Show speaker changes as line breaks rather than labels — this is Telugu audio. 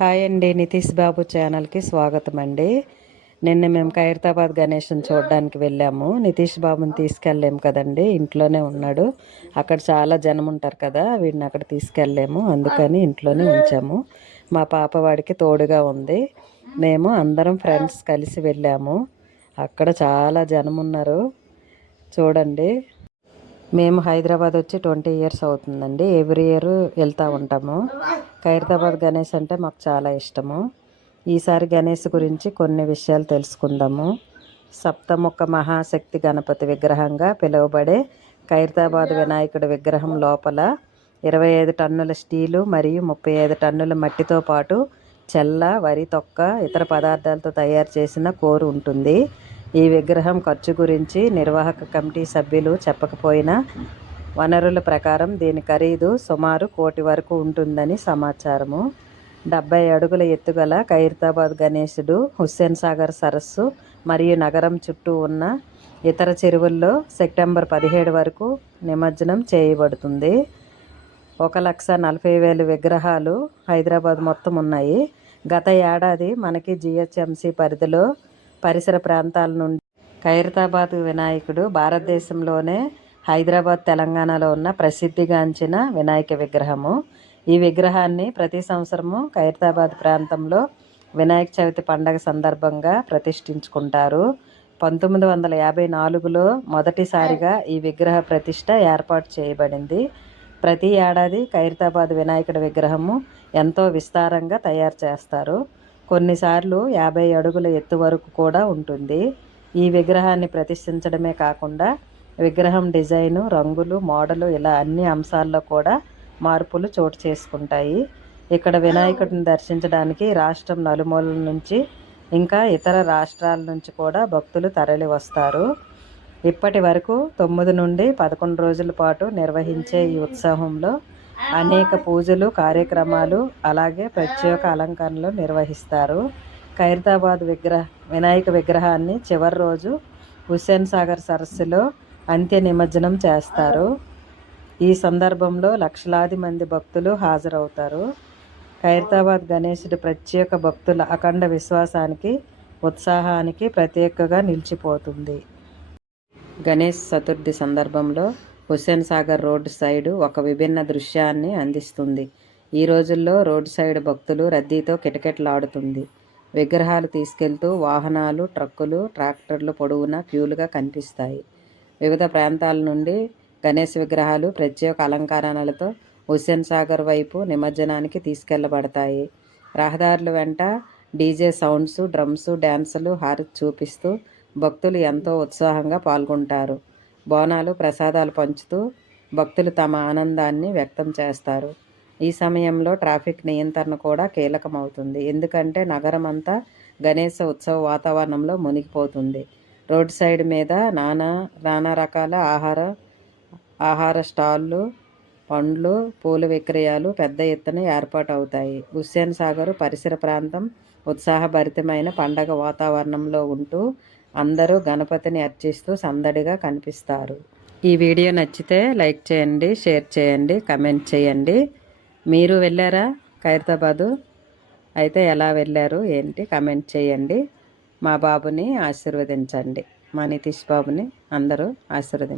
హాయ్ అండి నితీష్ బాబు ఛానల్కి స్వాగతం అండి. నిన్న మేము ఖైరతాబాద్ గణేష్ని చూడడానికి వెళ్ళాము. నితీష్ బాబుని తీసుకెళ్ళలేము కదండి ఇంట్లోనే ఉన్నాడు. అక్కడ చాలా జనం ఉంటారు కదా వీడిని అక్కడ తీసుకెళ్ళలేము. అందుకని ఇంట్లోనే ఉంచాము. మా పాప వాడికి తోడుగా ఉంది. మేము అందరం ఫ్రెండ్స్ కలిసి వెళ్ళాము. అక్కడ చాలా జనం ఉన్నారు. చూడండి. మేము హైదరాబాద్ వచ్చి ట్వంటీ ఇయర్స్ అవుతుందండి. ఎవ్రీ ఇయర్ వెళ్తూ ఉంటాము. ఖైరతాబాద్ గణేష్ అంటే మాకు చాలా ఇష్టము. ఈసారి గణేష్ గురించి కొన్ని విషయాలు తెలుసుకుందాము. సప్తముఖ మహాశక్తి గణపతి విగ్రహంగా పిలువబడే ఖైరతాబాద్ వినాయకుడి విగ్రహం లోపల ఇరవై ఐదు టన్నుల స్టీలు మరియు ముప్పై ఐదు టన్నుల మట్టితో పాటు చెల్ల వరి తొక్క ఇతర పదార్థాలతో తయారు చేసిన కోరు ఉంటుంది. ఈ విగ్రహం ఖర్చు గురించి నిర్వాహక కమిటీ సభ్యులు చెప్పకపోయినా వనరుల ప్రకారం దీని ఖరీదు సుమారు కోటి వరకు ఉంటుందని సమాచారము. డెబ్బై అడుగుల ఎత్తుగల ఖైరతాబాద్ గణేశుడు హుస్సేన్ సాగర్ సరస్సు మరియు నగరం చుట్టూ ఉన్న ఇతర చెరువుల్లో సెప్టెంబర్ పదిహేడు వరకు నిమజ్జనం చేయబడుతుంది. ఒక లక్ష నలభై వేల విగ్రహాలు హైదరాబాద్ మొత్తం ఉన్నాయి. గత ఏడాది మనకి జిహెచ్ఎంసి పరిధిలో పరిసర ప్రాంతాల నుండి ఖైరతాబాద్ వినాయకుడు భారతదేశంలోనే హైదరాబాద్ తెలంగాణలో ఉన్న ప్రసిద్ధిగాంచిన వినాయక విగ్రహము. ఈ విగ్రహాన్ని ప్రతి సంవత్సరము ఖైరతాబాద్ ప్రాంతంలో వినాయక చవితి పండగ సందర్భంగా ప్రతిష్ఠించుకుంటారు. పంతొమ్మిది వందల యాభై నాలుగులో మొదటిసారిగా ఈ విగ్రహ ప్రతిష్ట ఏర్పాటు చేయబడింది. ప్రతి ఏడాది ఖైరతాబాద్ వినాయకుడి విగ్రహము ఎంతో విస్తారంగా తయారు చేస్తారు. కొన్నిసార్లు యాభై అడుగుల ఎత్తు వరకు కూడా ఉంటుంది. ఈ విగ్రహాన్ని ప్రతిష్ఠించడమే కాకుండా విగ్రహం డిజైను రంగులు మోడలు ఇలా అన్ని అంశాల్లో కూడా మార్పులు చోటు చేసుకుంటాయి. ఇక్కడ వినాయకుడిని దర్శించడానికి రాష్ట్రం నలుమూలల నుంచి ఇంకా ఇతర రాష్ట్రాల నుంచి కూడా భక్తులు తరలి వస్తారు. ఇప్పటి వరకు తొమ్మిది నుండి పదకొండు రోజుల పాటు నిర్వహించే ఈ ఉత్సవంలో అనేక పూజలు కార్యక్రమాలు అలాగే ప్రత్యేక అలంకరణలు నిర్వహిస్తారు. ఖైరతాబాద్ విగ్రహ వినాయక విగ్రహాన్ని చివరి రోజు హుస్సేన్ సాగర్ సరస్సులో అంత్య నిమజ్జనం చేస్తారు. ఈ సందర్భంలో లక్షలాది మంది భక్తులు హాజరవుతారు. ఖైరతాబాద్ గణేశుడి ప్రత్యేక భక్తుల అఖండ విశ్వాసానికి ఉత్సాహానికి ప్రత్యేకగా నిలిచిపోతుంది. గణేష్ చతుర్థి సందర్భంలో హుస్సేన్ సాగర్ రోడ్డు సైడు ఒక విభిన్న దృశ్యాన్ని అందిస్తుంది. ఈ రోజుల్లో రోడ్డు సైడ్ భక్తులు రద్దీతో కిటకిటలాడుతుంది. విగ్రహాలు తీసుకెళ్తూ వాహనాలు ట్రక్కులు ట్రాక్టర్లు పొడవునా క్యూలుగా కనిపిస్తాయి. వివిధ ప్రాంతాల నుండి గణేష్ విగ్రహాలు ప్రత్యేక అలంకరణలతో హుస్సేన్ సాగర్ వైపు నిమజ్జనానికి తీసుకెళ్ళబడతాయి. రహదారుల వెంట డీజే సౌండ్స్ డ్రమ్స్ డ్యాన్సులు హారతి చూపిస్తూ భక్తులు ఎంతో ఉత్సాహంగా పాల్గొంటారు. బోనాలు ప్రసాదాలు పంచుతూ భక్తులు తమ ఆనందాన్ని వ్యక్తం చేస్తారు. ఈ సమయంలో ట్రాఫిక్ నియంత్రణ కూడా కీలకమవుతుంది. ఎందుకంటే నగరం అంతా గణేశ ఉత్సవ వాతావరణంలో మునిగిపోతుంది. రోడ్ సైడ్ మీద నానా నానా రకాల ఆహార ఆహార స్టాళ్ళు పండ్లు పూల విక్రయాలు పెద్ద ఎత్తున ఏర్పాటు అవుతాయి హుస్సేన్ సాగర్ పరిసర ప్రాంతం ఉత్సాహభరితమైన పండగ వాతావరణంలో ఉంటూ అందరూ గణపతిని అర్చిస్తూ సందడిగా కనిపిస్తారు. ఈ వీడియో నచ్చితే లైక్ చేయండి షేర్ చేయండి కమెంట్ చేయండి. మీరు వెళ్ళారా ఖైరతాబాదు? అయితే ఎలా వెళ్ళారు ఏంటి? కమెంట్ చేయండి. మా బాబుని ఆశీర్వదించండి. మా నితీష్ బాబుని అందరూ ఆశీర్వదించండి.